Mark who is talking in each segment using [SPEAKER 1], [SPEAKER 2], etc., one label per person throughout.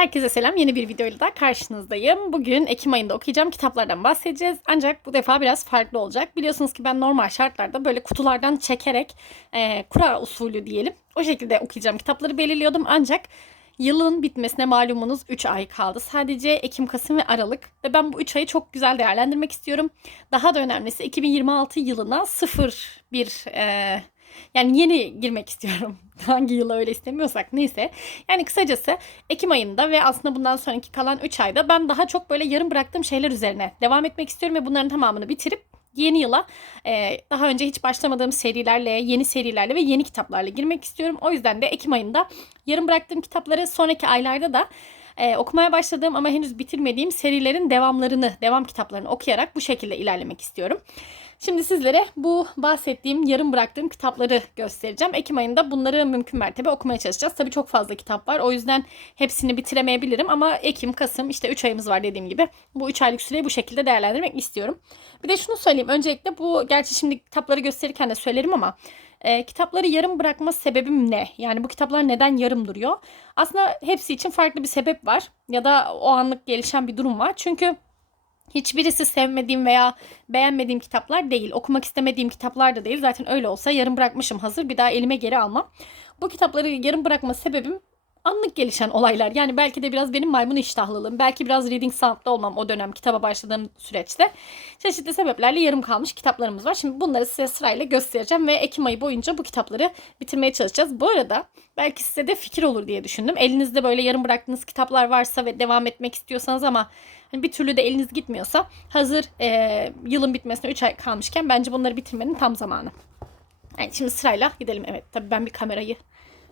[SPEAKER 1] Herkese selam. Yeni bir videoyla da karşınızdayım. Bugün Ekim ayında okuyacağım kitaplardan bahsedeceğiz. Ancak bu defa biraz farklı olacak. Biliyorsunuz ki ben normal şartlarda böyle kutulardan çekerek e, kura usulü diyelim. O şekilde okuyacağım kitapları belirliyordum. Ancak yılın bitmesine malumunuz 3 ay kaldı. Sadece Ekim, Kasım ve Aralık. Ve ben bu 3 ayı çok güzel değerlendirmek istiyorum. Daha da önemlisi 2026 yılına sıfır bir... E, yani yeni girmek istiyorum. Hangi yıla öyle istemiyorsak neyse. Yani kısacası Ekim ayında ve aslında bundan sonraki kalan 3 ayda ben daha çok böyle yarım bıraktığım şeyler üzerine devam etmek istiyorum ve bunların tamamını bitirip yeni yıla e, daha önce hiç başlamadığım serilerle, yeni serilerle ve yeni kitaplarla girmek istiyorum. O yüzden de Ekim ayında yarım bıraktığım kitapları sonraki aylarda da e, okumaya başladığım ama henüz bitirmediğim serilerin devamlarını, devam kitaplarını okuyarak bu şekilde ilerlemek istiyorum. Şimdi sizlere bu bahsettiğim yarım bıraktığım kitapları göstereceğim. Ekim ayında bunları mümkün mertebe okumaya çalışacağız. Tabii çok fazla kitap var. O yüzden hepsini bitiremeyebilirim ama Ekim, Kasım işte 3 ayımız var dediğim gibi. Bu 3 aylık süreyi bu şekilde değerlendirmek istiyorum. Bir de şunu söyleyeyim. Öncelikle bu gerçi şimdi kitapları gösterirken de söylerim ama e, kitapları yarım bırakma sebebim ne? Yani bu kitaplar neden yarım duruyor? Aslında hepsi için farklı bir sebep var. Ya da o anlık gelişen bir durum var. Çünkü Hiçbirisi sevmediğim veya beğenmediğim kitaplar değil. Okumak istemediğim kitaplar da değil. Zaten öyle olsa yarım bırakmışım hazır. Bir daha elime geri almam. Bu kitapları yarım bırakma sebebim anlık gelişen olaylar. Yani belki de biraz benim maymun iştahlılığım. Belki biraz reading sound'da olmam o dönem kitaba başladığım süreçte. Çeşitli sebeplerle yarım kalmış kitaplarımız var. Şimdi bunları size sırayla göstereceğim ve Ekim ayı boyunca bu kitapları bitirmeye çalışacağız. Bu arada belki size de fikir olur diye düşündüm. Elinizde böyle yarım bıraktığınız kitaplar varsa ve devam etmek istiyorsanız ama hani bir türlü de eliniz gitmiyorsa hazır e, yılın bitmesine 3 ay kalmışken bence bunları bitirmenin tam zamanı. Yani şimdi sırayla gidelim. Evet tabii ben bir kamerayı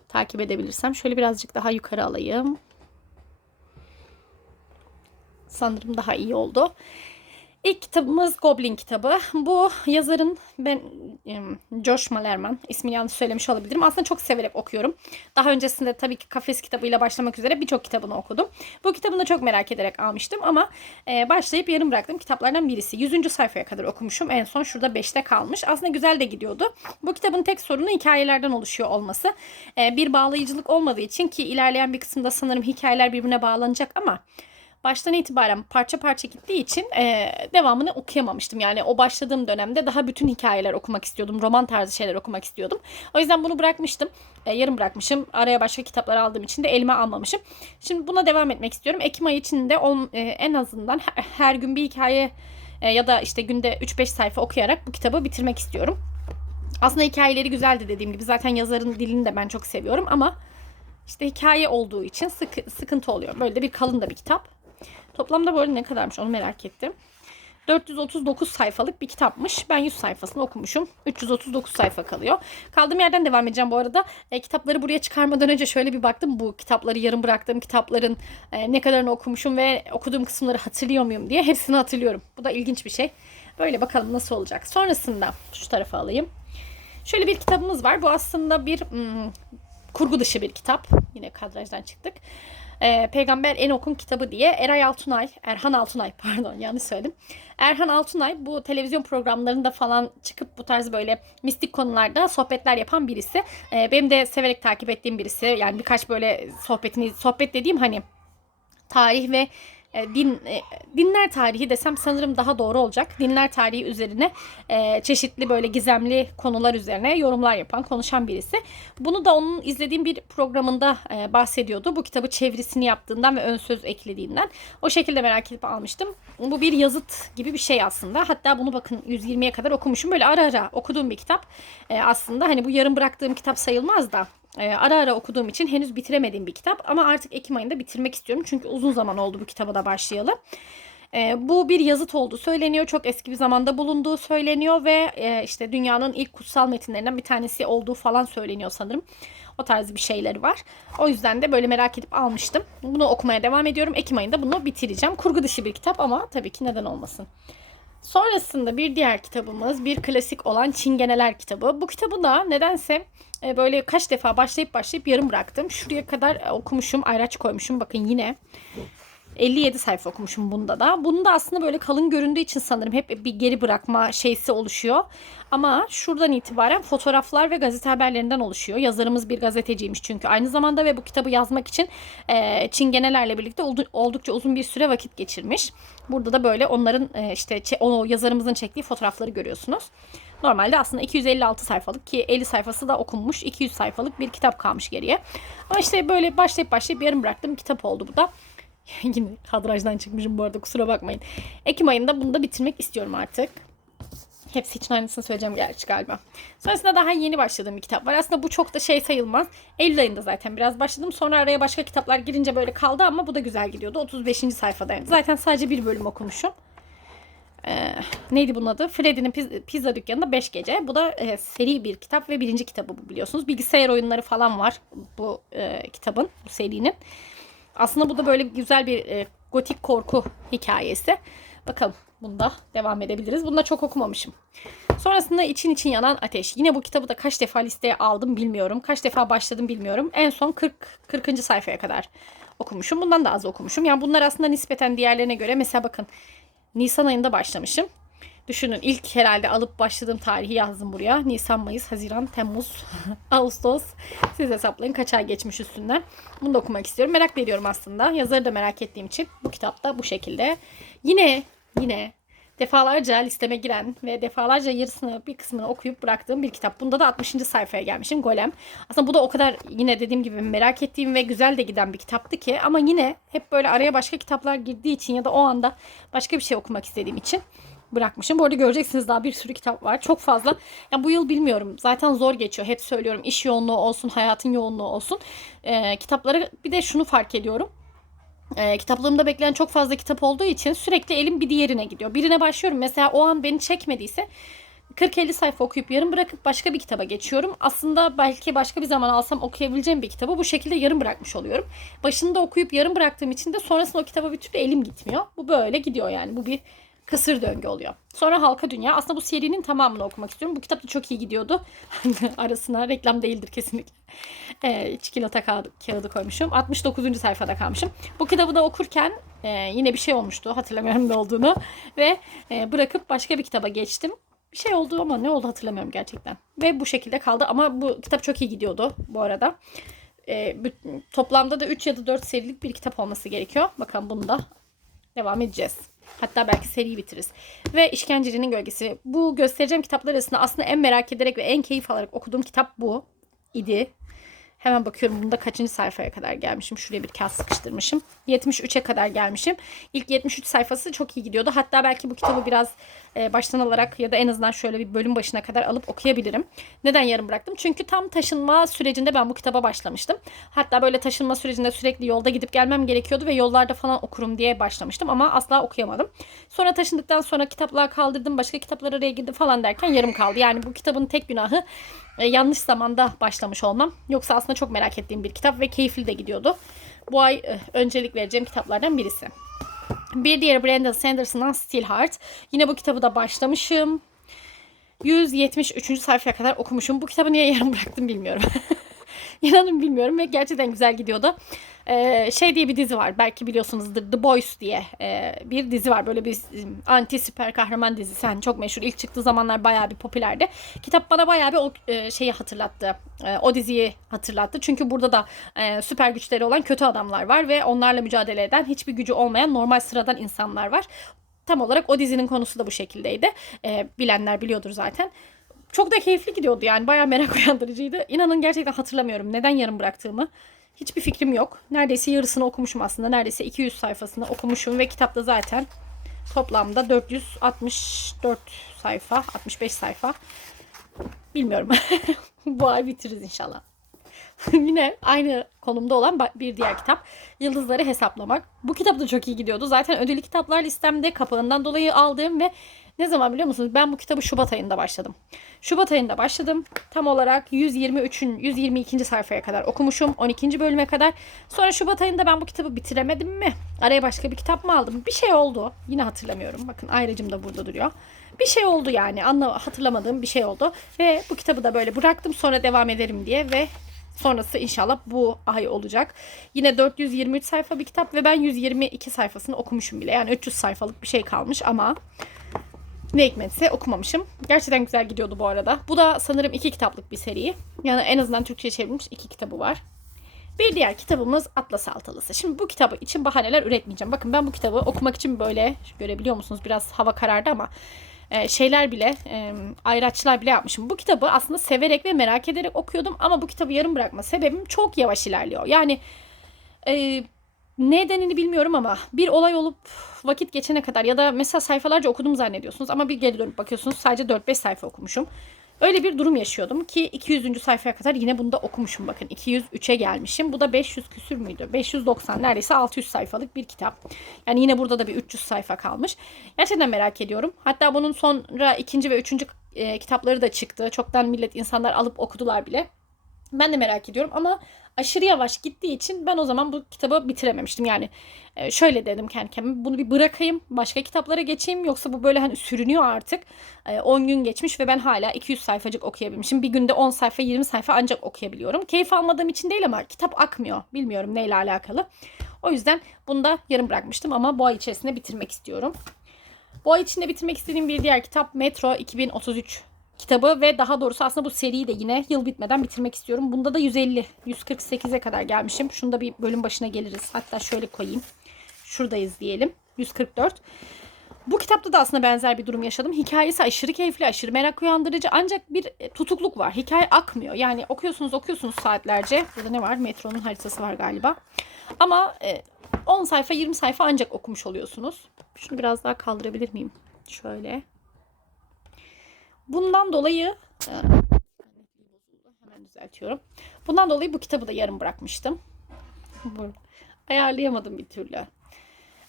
[SPEAKER 1] takip edebilirsem. Şöyle birazcık daha yukarı alayım. Sanırım daha iyi oldu. İlk kitabımız Goblin kitabı. Bu yazarın ben Josh Malerman ismini yanlış söylemiş olabilirim. Aslında çok severek okuyorum. Daha öncesinde tabii ki Kafes kitabıyla başlamak üzere birçok kitabını okudum. Bu kitabını da çok merak ederek almıştım ama e, başlayıp yarım bıraktığım kitaplardan birisi. 100. sayfaya kadar okumuşum. En son şurada 5'te kalmış. Aslında güzel de gidiyordu. Bu kitabın tek sorunu hikayelerden oluşuyor olması. E, bir bağlayıcılık olmadığı için ki ilerleyen bir kısımda sanırım hikayeler birbirine bağlanacak ama baştan itibaren parça parça gittiği için e, devamını okuyamamıştım. Yani o başladığım dönemde daha bütün hikayeler okumak istiyordum. Roman tarzı şeyler okumak istiyordum. O yüzden bunu bırakmıştım. E, yarım bırakmışım. Araya başka kitaplar aldığım için de elime almamışım. Şimdi buna devam etmek istiyorum. Ekim ayı içinde on, e, en azından her, gün bir hikaye e, ya da işte günde 3-5 sayfa okuyarak bu kitabı bitirmek istiyorum. Aslında hikayeleri güzeldi dediğim gibi. Zaten yazarın dilini de ben çok seviyorum ama işte hikaye olduğu için sıkı, sıkıntı oluyor. Böyle de bir kalın da bir kitap. Toplamda bu arada ne kadarmış onu merak ettim. 439 sayfalık bir kitapmış. Ben 100 sayfasını okumuşum. 339 sayfa kalıyor. Kaldığım yerden devam edeceğim bu arada. E, kitapları buraya çıkarmadan önce şöyle bir baktım. Bu kitapları yarım bıraktığım kitapların e, ne kadarını okumuşum ve okuduğum kısımları hatırlıyor muyum diye hepsini hatırlıyorum. Bu da ilginç bir şey. Böyle bakalım nasıl olacak. Sonrasında şu tarafa alayım. Şöyle bir kitabımız var. Bu aslında bir hmm, kurgu dışı bir kitap. Yine kadrajdan çıktık e, Peygamber en okun kitabı diye Eray Altunay, Erhan Altunay pardon yanlış söyledim. Erhan Altunay bu televizyon programlarında falan çıkıp bu tarz böyle mistik konularda sohbetler yapan birisi. E, benim de severek takip ettiğim birisi. Yani birkaç böyle sohbetini, sohbet dediğim hani tarih ve e, din e, dinler tarihi desem sanırım daha doğru olacak. Dinler tarihi üzerine e, çeşitli böyle gizemli konular üzerine yorumlar yapan, konuşan birisi. Bunu da onun izlediğim bir programında bahsediyordu. Bu kitabı çevirisini yaptığından ve ön söz eklediğinden. O şekilde merak edip almıştım. Bu bir yazıt gibi bir şey aslında. Hatta bunu bakın 120'ye kadar okumuşum. Böyle ara ara okuduğum bir kitap. Aslında hani bu yarım bıraktığım kitap sayılmaz da e, ara ara okuduğum için henüz bitiremediğim bir kitap ama artık Ekim ayında bitirmek istiyorum. Çünkü uzun zaman oldu bu kitaba da başlayalı. E, bu bir yazıt olduğu söyleniyor. Çok eski bir zamanda bulunduğu söyleniyor ve e, işte dünyanın ilk kutsal metinlerinden bir tanesi olduğu falan söyleniyor sanırım. O tarz bir şeyleri var. O yüzden de böyle merak edip almıştım. Bunu okumaya devam ediyorum. Ekim ayında bunu bitireceğim. Kurgu dışı bir kitap ama tabii ki neden olmasın. Sonrasında bir diğer kitabımız bir klasik olan Çingeneler kitabı. Bu kitabı da nedense e, böyle kaç defa başlayıp başlayıp yarım bıraktım. Şuraya kadar e, okumuşum, ayraç koymuşum. Bakın yine 57 sayfa okumuşum bunda da. Bunun da aslında böyle kalın göründüğü için sanırım hep bir geri bırakma şeysi oluşuyor. Ama şuradan itibaren fotoğraflar ve gazete haberlerinden oluşuyor. Yazarımız bir gazeteciymiş çünkü aynı zamanda ve bu kitabı yazmak için e, çingenelerle birlikte oldu- oldukça uzun bir süre vakit geçirmiş. Burada da böyle onların e, işte o yazarımızın çektiği fotoğrafları görüyorsunuz. Normalde aslında 256 sayfalık ki 50 sayfası da okunmuş 200 sayfalık bir kitap kalmış geriye. Ama işte böyle başlayıp başlayıp yarım bıraktığım bir kitap oldu bu da. Yine kadrajdan çıkmışım bu arada kusura bakmayın. Ekim ayında bunu da bitirmek istiyorum artık. Hepsi için aynısını söyleyeceğim gerçi galiba. Sonrasında daha yeni başladığım bir kitap var. Aslında bu çok da şey sayılmaz. Eylül ayında zaten biraz başladım. Sonra araya başka kitaplar girince böyle kaldı ama bu da güzel gidiyordu. 35. sayfadayım. Zaten sadece bir bölüm okumuşum. Ee, neydi bunun adı? Freddy'nin Piz- Pizza Dükkanı'nda 5 gece. Bu da e, seri bir kitap ve birinci kitabı bu biliyorsunuz. Bilgisayar oyunları falan var bu e, kitabın, bu serinin. Aslında bu da böyle güzel bir e, gotik korku hikayesi. Bakalım bunda devam edebiliriz. Bunu da çok okumamışım. Sonrasında için için yanan ateş. Yine bu kitabı da kaç defa listeye aldım bilmiyorum. Kaç defa başladım bilmiyorum. En son 40 40. sayfaya kadar okumuşum. Bundan da az okumuşum. Yani bunlar aslında nispeten diğerlerine göre mesela bakın Nisan ayında başlamışım. Düşünün ilk herhalde alıp başladığım tarihi yazdım buraya. Nisan, Mayıs, Haziran, Temmuz, Ağustos. Siz hesaplayın kaç ay geçmiş üstünden. Bunu da okumak istiyorum. Merak ediyorum aslında. Yazarı da merak ettiğim için bu kitap da bu şekilde. Yine yine defalarca listeme giren ve defalarca yarısını bir kısmını okuyup bıraktığım bir kitap. Bunda da 60. sayfaya gelmişim. Golem. Aslında bu da o kadar yine dediğim gibi merak ettiğim ve güzel de giden bir kitaptı ki ama yine hep böyle araya başka kitaplar girdiği için ya da o anda başka bir şey okumak istediğim için bırakmışım. Bu arada göreceksiniz daha bir sürü kitap var. Çok fazla. Ya bu yıl bilmiyorum. Zaten zor geçiyor. Hep söylüyorum. İş yoğunluğu olsun, hayatın yoğunluğu olsun. Ee, kitapları bir de şunu fark ediyorum. Ee, kitaplığımda bekleyen çok fazla kitap olduğu için sürekli elim bir diğerine gidiyor. Birine başlıyorum. Mesela o an beni çekmediyse 40-50 sayfa okuyup yarım bırakıp başka bir kitaba geçiyorum. Aslında belki başka bir zaman alsam okuyabileceğim bir kitabı bu şekilde yarım bırakmış oluyorum. Başında okuyup yarım bıraktığım için de sonrasında o kitaba bir türlü elim gitmiyor. Bu böyle gidiyor yani. Bu bir kısır döngü oluyor. Sonra Halka Dünya. Aslında bu serinin tamamını okumak istiyorum. Bu kitap da çok iyi gidiyordu. Arasına reklam değildir kesinlikle. Ee, çikolata kağıdı, kağıdı koymuşum. 69. sayfada kalmışım. Bu kitabı da okurken e, yine bir şey olmuştu. Hatırlamıyorum ne olduğunu. Ve e, bırakıp başka bir kitaba geçtim. Bir şey oldu ama ne oldu hatırlamıyorum gerçekten. Ve bu şekilde kaldı. Ama bu kitap çok iyi gidiyordu bu arada. E, toplamda da 3 ya da 4 serilik bir kitap olması gerekiyor. Bakalım bunu da devam edeceğiz. Hatta belki seriyi bitiririz. Ve İşkencecinin Gölgesi. Bu göstereceğim kitaplar arasında aslında en merak ederek ve en keyif alarak okuduğum kitap bu idi. Hemen bakıyorum bunda kaçıncı sayfaya kadar gelmişim. Şuraya bir kağıt sıkıştırmışım. 73'e kadar gelmişim. İlk 73 sayfası çok iyi gidiyordu. Hatta belki bu kitabı biraz e, baştan alarak ya da en azından şöyle bir bölüm başına kadar alıp okuyabilirim. Neden yarım bıraktım? Çünkü tam taşınma sürecinde ben bu kitaba başlamıştım. Hatta böyle taşınma sürecinde sürekli yolda gidip gelmem gerekiyordu ve yollarda falan okurum diye başlamıştım ama asla okuyamadım. Sonra taşındıktan sonra kitaplar kaldırdım, başka kitaplar araya girdim falan derken yarım kaldı. Yani bu kitabın tek günahı e, yanlış zamanda başlamış olmam. Yoksa aslında çok merak ettiğim bir kitap ve keyifli de gidiyordu. Bu ay e, öncelik vereceğim kitaplardan birisi. Bir diğeri Brandon Sanderson'dan Steelheart. Yine bu kitabı da başlamışım. 173. sayfaya kadar okumuşum. Bu kitabı niye yarım bıraktım bilmiyorum. İnanın bilmiyorum ve gerçekten güzel gidiyordu. Ee, şey diye bir dizi var. Belki biliyorsunuzdur. The Boys diye e, bir dizi var. Böyle bir anti süper kahraman dizisi. Yani çok meşhur. İlk çıktığı zamanlar bayağı bir popülerdi. Kitap bana bayağı bir o e, şeyi hatırlattı. E, o diziyi hatırlattı. Çünkü burada da e, süper güçleri olan kötü adamlar var ve onlarla mücadele eden hiçbir gücü olmayan normal sıradan insanlar var. Tam olarak o dizinin konusu da bu şekildeydi. E, bilenler biliyordur zaten çok da keyifli gidiyordu yani bayağı merak uyandırıcıydı. İnanın gerçekten hatırlamıyorum neden yarım bıraktığımı. Hiçbir fikrim yok. Neredeyse yarısını okumuşum aslında. Neredeyse 200 sayfasını okumuşum ve kitapta zaten toplamda 464 sayfa, 65 sayfa. Bilmiyorum. Bu ay bitiririz inşallah. Yine aynı konumda olan bir diğer kitap Yıldızları Hesaplamak. Bu kitap da çok iyi gidiyordu. Zaten ödüllü kitaplar listemde kapağından dolayı aldığım ve ne zaman biliyor musunuz? Ben bu kitabı Şubat ayında başladım. Şubat ayında başladım. Tam olarak 123'ün 122. sayfaya kadar okumuşum. 12. bölüme kadar. Sonra Şubat ayında ben bu kitabı bitiremedim mi? Araya başka bir kitap mı aldım? Bir şey oldu. Yine hatırlamıyorum. Bakın ayrıcım da burada duruyor. Bir şey oldu yani. Anla hatırlamadığım bir şey oldu. Ve bu kitabı da böyle bıraktım. Sonra devam ederim diye ve Sonrası inşallah bu ay olacak. Yine 423 sayfa bir kitap ve ben 122 sayfasını okumuşum bile. Yani 300 sayfalık bir şey kalmış ama ne hikmetse okumamışım. Gerçekten güzel gidiyordu bu arada. Bu da sanırım iki kitaplık bir seri. Yani en azından Türkçe'ye çevrilmiş iki kitabı var. Bir diğer kitabımız Atlas Altalısı. Şimdi bu kitabı için bahaneler üretmeyeceğim. Bakın ben bu kitabı okumak için böyle görebiliyor musunuz? Biraz hava karardı ama e, şeyler bile e, ayraçlar bile yapmışım. Bu kitabı aslında severek ve merak ederek okuyordum ama bu kitabı yarım bırakma sebebim çok yavaş ilerliyor. Yani e, nedenini bilmiyorum ama bir olay olup vakit geçene kadar ya da mesela sayfalarca okudum zannediyorsunuz ama bir geri dönüp bakıyorsunuz sadece 4-5 sayfa okumuşum. Öyle bir durum yaşıyordum ki 200. sayfaya kadar yine bunu da okumuşum bakın. 203'e gelmişim. Bu da 500 küsür müydü? 590 neredeyse 600 sayfalık bir kitap. Yani yine burada da bir 300 sayfa kalmış. Gerçekten merak ediyorum. Hatta bunun sonra ikinci ve üçüncü e, kitapları da çıktı. Çoktan millet insanlar alıp okudular bile. Ben de merak ediyorum ama aşırı yavaş gittiği için ben o zaman bu kitabı bitirememiştim. Yani e, şöyle dedim kendi kendime bunu bir bırakayım başka kitaplara geçeyim yoksa bu böyle hani sürünüyor artık. E, 10 gün geçmiş ve ben hala 200 sayfacık okuyabilmişim. Bir günde 10 sayfa 20 sayfa ancak okuyabiliyorum. Keyif almadığım için değil ama kitap akmıyor. Bilmiyorum neyle alakalı. O yüzden bunu da yarım bırakmıştım ama bu ay içerisinde bitirmek istiyorum. Bu ay içinde bitirmek istediğim bir diğer kitap Metro 2033 kitabı ve daha doğrusu aslında bu seriyi de yine yıl bitmeden bitirmek istiyorum. Bunda da 150, 148'e kadar gelmişim. Şunu da bir bölüm başına geliriz. Hatta şöyle koyayım. Şuradayız diyelim. 144. Bu kitapta da aslında benzer bir durum yaşadım. Hikayesi aşırı keyifli, aşırı merak uyandırıcı ancak bir e, tutukluk var. Hikaye akmıyor. Yani okuyorsunuz okuyorsunuz saatlerce. Burada ne var? Metronun haritası var galiba. Ama 10 sayfa 20 sayfa ancak okumuş oluyorsunuz. Şunu biraz daha kaldırabilir miyim? Şöyle. Bundan dolayı e, hemen düzeltiyorum. Bundan dolayı bu kitabı da yarım bırakmıştım. Ayarlayamadım bir türlü.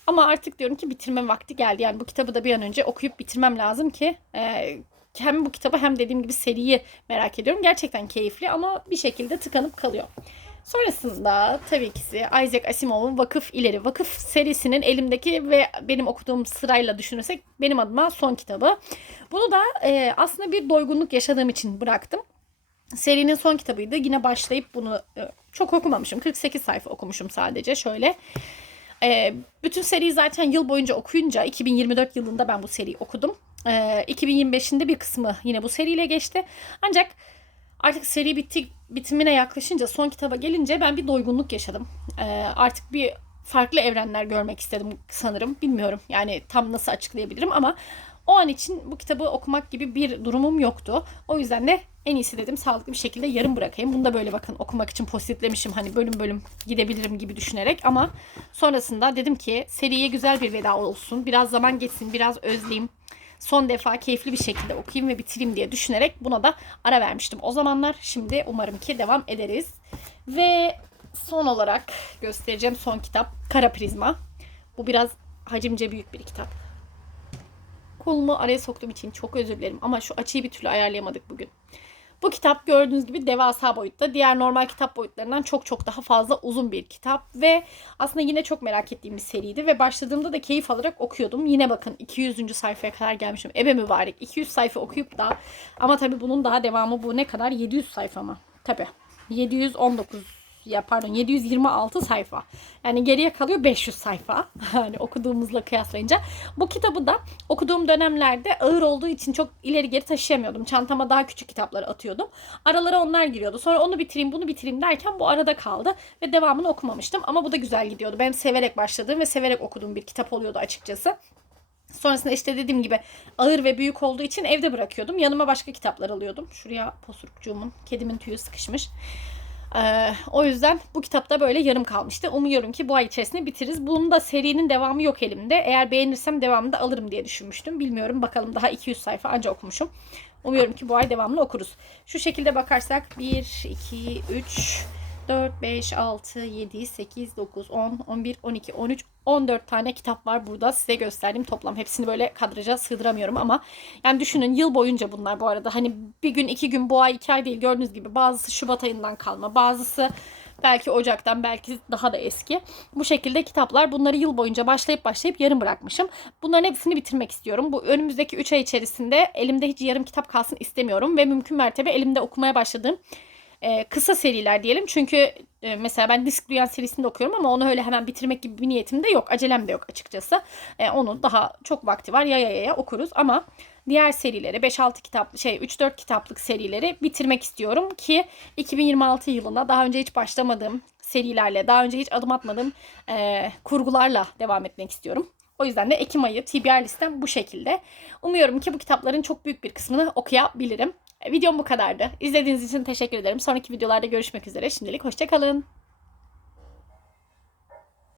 [SPEAKER 1] Ama artık diyorum ki bitirme vakti geldi. Yani bu kitabı da bir an önce okuyup bitirmem lazım ki e, hem bu kitabı hem dediğim gibi seriyi merak ediyorum. Gerçekten keyifli ama bir şekilde tıkanıp kalıyor. Sonrasında tabii ki Isaac Asimov'un Vakıf İleri Vakıf serisinin elimdeki ve benim okuduğum sırayla düşünürsek benim adıma son kitabı. Bunu da e, aslında bir doygunluk yaşadığım için bıraktım. Serinin son kitabıydı. Yine başlayıp bunu e, çok okumamışım. 48 sayfa okumuşum sadece şöyle. E, bütün seriyi zaten yıl boyunca okuyunca 2024 yılında ben bu seriyi okudum. E, 2025'inde bir kısmı yine bu seriyle geçti. Ancak Artık seri bitti, bitimine yaklaşınca son kitaba gelince ben bir doygunluk yaşadım. Ee, artık bir farklı evrenler görmek istedim sanırım. Bilmiyorum yani tam nasıl açıklayabilirim ama o an için bu kitabı okumak gibi bir durumum yoktu. O yüzden de en iyisi dedim sağlıklı bir şekilde yarım bırakayım. Bunu da böyle bakın okumak için postitlemişim hani bölüm bölüm gidebilirim gibi düşünerek ama sonrasında dedim ki seriye güzel bir veda olsun. Biraz zaman geçsin, biraz özleyeyim son defa keyifli bir şekilde okuyayım ve bitireyim diye düşünerek buna da ara vermiştim. O zamanlar şimdi umarım ki devam ederiz. Ve son olarak göstereceğim son kitap Kara Prizma. Bu biraz hacimce büyük bir kitap. Kolumu araya soktuğum için çok özür dilerim ama şu açıyı bir türlü ayarlayamadık bugün. Bu kitap gördüğünüz gibi devasa boyutta. Diğer normal kitap boyutlarından çok çok daha fazla uzun bir kitap ve aslında yine çok merak ettiğim bir seriydi ve başladığımda da keyif alarak okuyordum. Yine bakın 200. sayfaya kadar gelmişim. Ebe mübarek 200 sayfa okuyup da ama tabii bunun daha devamı bu ne kadar 700 sayfa mı? Tabii 719 ya pardon 726 sayfa. Yani geriye kalıyor 500 sayfa. Hani okuduğumuzla kıyaslayınca. Bu kitabı da okuduğum dönemlerde ağır olduğu için çok ileri geri taşıyamıyordum. Çantama daha küçük kitapları atıyordum. Aralara onlar giriyordu. Sonra onu bitireyim bunu bitireyim derken bu arada kaldı. Ve devamını okumamıştım. Ama bu da güzel gidiyordu. Ben severek başladığım ve severek okuduğum bir kitap oluyordu açıkçası. Sonrasında işte dediğim gibi ağır ve büyük olduğu için evde bırakıyordum. Yanıma başka kitaplar alıyordum. Şuraya posurukcuğumun, kedimin tüyü sıkışmış. Ee, o yüzden bu kitapta böyle yarım kalmıştı. Umuyorum ki bu ay içerisinde bitiririz. Bunun da serinin devamı yok elimde. Eğer beğenirsem devamını da alırım diye düşünmüştüm. Bilmiyorum bakalım daha 200 sayfa anca okumuşum. Umuyorum ki bu ay devamını okuruz. Şu şekilde bakarsak 1, 2, 3, 4, 5, 6, 7, 8, 9, 10, 11, 12, 13, 14 tane kitap var burada size gösterdiğim toplam. Hepsini böyle kadraja sığdıramıyorum ama yani düşünün yıl boyunca bunlar bu arada. Hani bir gün iki gün bu ay iki ay değil gördüğünüz gibi bazısı Şubat ayından kalma bazısı belki Ocak'tan belki daha da eski. Bu şekilde kitaplar bunları yıl boyunca başlayıp başlayıp yarım bırakmışım. Bunların hepsini bitirmek istiyorum. Bu önümüzdeki 3 ay içerisinde elimde hiç yarım kitap kalsın istemiyorum ve mümkün mertebe elimde okumaya başladığım e, kısa seriler diyelim. Çünkü e, mesela ben Disk Duyan serisini de okuyorum ama onu öyle hemen bitirmek gibi bir niyetim de yok. Acelem de yok açıkçası. E, onu daha çok vakti var. Yaya yaya okuruz ama diğer serileri 5-6 kitap şey 3-4 kitaplık serileri bitirmek istiyorum ki 2026 yılında daha önce hiç başlamadığım serilerle, daha önce hiç adım atmadığım e, kurgularla devam etmek istiyorum. O yüzden de Ekim ayı TBR listem bu şekilde. Umuyorum ki bu kitapların çok büyük bir kısmını okuyabilirim. Videom bu kadardı. İzlediğiniz için teşekkür ederim. Sonraki videolarda görüşmek üzere. Şimdilik hoşçakalın.